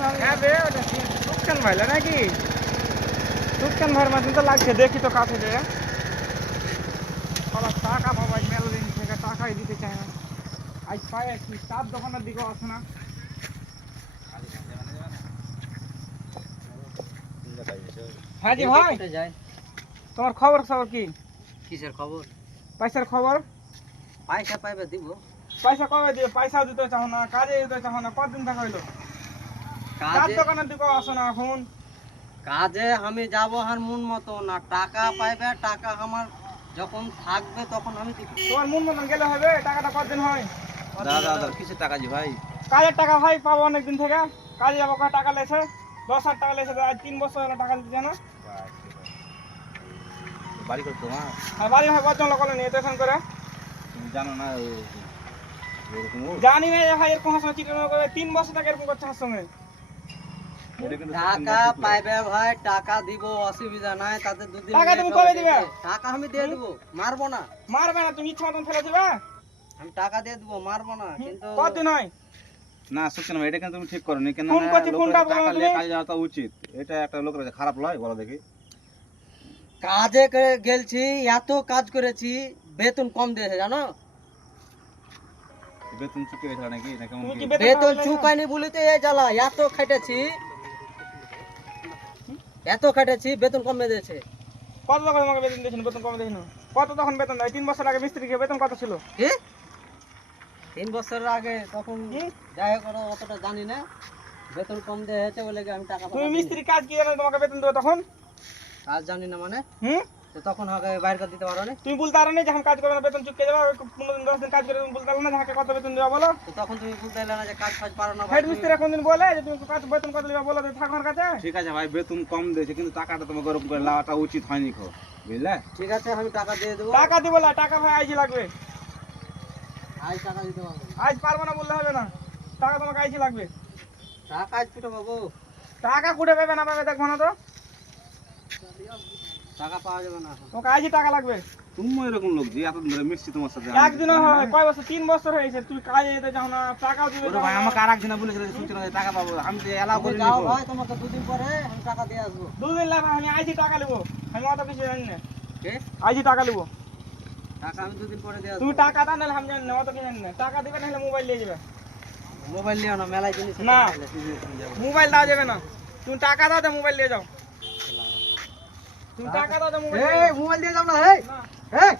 হ্যাঁ সুকচান ভাইলা নাকি? সুকচান ভাইয়ের মতন তো লাগছে দেখি তো কাছে যে বাবা টাকা বাবা মেলদিন থেকে টাকাই দিতে চায় না। আজ পাই কি চার দোকানের দিকেও আসে না। হ্যাঁ জি ভাই তোমার খবর খবর কি? কিসের খবর? পয়সার খবর? পয়সা পাইবে দিব। পয়সা কবে দিবে? পয়সাও দিতে চাও না কাজে দিতে চাও না কতদিন থাকা হইল? কাজে দোকানের দিকেও আসো না এখন? কাজে আমি যাব আর মন মতো না। টাকা পাইবে টাকা আমার যখন থাকবে তখন আমি তোমার মন মতন গেলে হবে টাকাটা কতদিন হয়? দাদা দাদা কিসের টাকা জি ভাই? কাজের টাকা ভাই পাবো অনেক দিন থেকে। কাজে যাব টাকা লেছে? দশ হাজার টাকা লেছে আজ তিন বছর হলো টাকা দিতে না বাড়ি করতো মা? আর বাড়ি ভাই কতজন লোক নিয়ে তো এখন করে। তুমি জানো না। জানি না ভাই এরকম হাসা চিটানো করে তিন বছর থেকে এরকম করছে আমার সঙ্গে টাকা পাইবে ভাই টাকা দিব অসুবিধা নাই তাতে দুদিন টাকা তুমি কবে দিবে? টাকা আমি দিয়ে দেবো মারবো না। মারবে না তুমি ইচ্ছা মতন ফেলে দিবে। আমি টাকা দিয়ে দেবো মারবো না কিন্তু কতদিন হয়? না না এটা কিন্তু তুমি ঠিক করো নি কেন ফোন করছি, ফোনটা বলো তুমি। কাজে যাওয়া উচিত। এটা একটা লোকের খারাপ লয় বলো দেখি। কাজে গেলছি এত কাজ করেছি বেতন কম দিয়েছে জানো? বেতন চুকে নাকি? বেতন বেতন পাবে না? চুকাইনি বলে তো এই জ্বালা এত খেটেছি এত খাটেছি বেতন কমে দিয়েছে। কত তখন আমাকে বেতন দিয়েছিল? বেতন কমে দিয়েছিল। কত তখন বেতন দেয়? তিন বছর আগে মিস্ত্রিকে বেতন কত ছিল? কি? তিন বছর আগে তখন? যাই হোক ওরা অতটা জানি না। বেতন কম দেওয়া হয়েছে বলে কি আমি টাকা তুমি মিস্ত্রি কাজ কি জানো তোমাকে বেতন দেবো তখন। কাজ জানি না মানে? হুম? তো তখন আগে বাইরে করে দিতে পারো না। তুমি বলতে পারো না যখন কাজ করবে না বেতন চুকে যাবে পনেরো দিন দশ দিন কাজ করে তুমি বলতে পারো না যাকে কত বেতন দেওয়া বলো? তো তখন তুমি বলতে এলে না যে কাজ ফাজ পারো না ভাই। হেড মিস্ত্রি কোনদিন বলে যে তুমি কাজ বেতন কত দেবে বলো তো থাকো আমার কাছে। ঠিক আছে ভাই বেতন কম দিয়েছে কিন্তু টাকাটা তোমাকে গরম করে লাগাটা উচিত হয়নি খো বুঝলে? ঠিক আছে আমি টাকা দিয়ে দেবো। টাকা দিব না টাকা ভাই আইজি লাগবে। আজ টাকা দিতে পারব আজ পারব না বললে হবে না টাকা তোমাকে আইজি লাগবে। টাকা আজ ফুটে পাবো টাকা কুড়ে পাবে না পাবে দেখব না তো। টাকা পাওয়া যাবে না টাকা লাগবে। তুমি এরকম লোক যে এতদিন ধরে মিশছি তোমার সাথে একদিনও হয় কয় বছর? তিন বছর হয়েছে তুমি কাজে যেতে যাও না টাকাও দিবে ওরে ভাই আমাকে আর একদিন বলেছিল যে টাকা পাবো আমি তো এলাও তুমি করি যাও ভাই তোমাকে দুদিন পরে আমি টাকা দিয়ে আসব। দুদিন লাগবে আমি টাকা নেব। আমি অত কিছু জানি না। কে? টাকা নেব। টাকা আমি দুদিন পরে দিয়ে তুমি টাকা দাও নাহলে আমি জানি না অত কিছু জানি না। টাকা দিবে নাহলে মোবাইল দিয়ে যাবে। মোবাইল নিও না মেলায় জিনিস না। নিয়ে মোবাইল দেওয়া যাবে না। তুমি টাকা দাও মোবাইল দিয়ে যাও। দাও মোবাইল দিয়ে যাও। মোবাইল না এই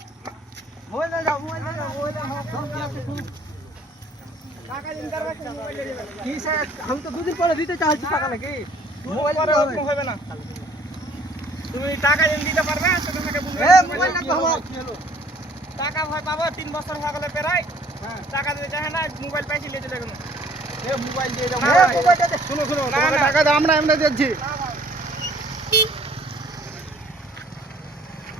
মোবাইল দিয়ে যাও মোবাইল দিয়ে যাও মোবাইল মোবাইল কি স্যার আমি তো দুদিন পরে দিতে চাইছি টাকা নাকি? মোবাইল পরে হবে। না। তুমি টাকা দিন দিতে পারবে তো তোমাকে বলবে এ মোবাইল মোবাইল লাগবে আমার। টাকা ভয় পাবো তিন বছর হয়ে গেলে পেরাই টাকা দিতে চায় না মোবাইল পাইছি নিয়ে চলে গেল এ মোবাইল দিয়ে যাও এ শুনো শুনো টাকা দাও আমরা এমনি দিচ্ছি।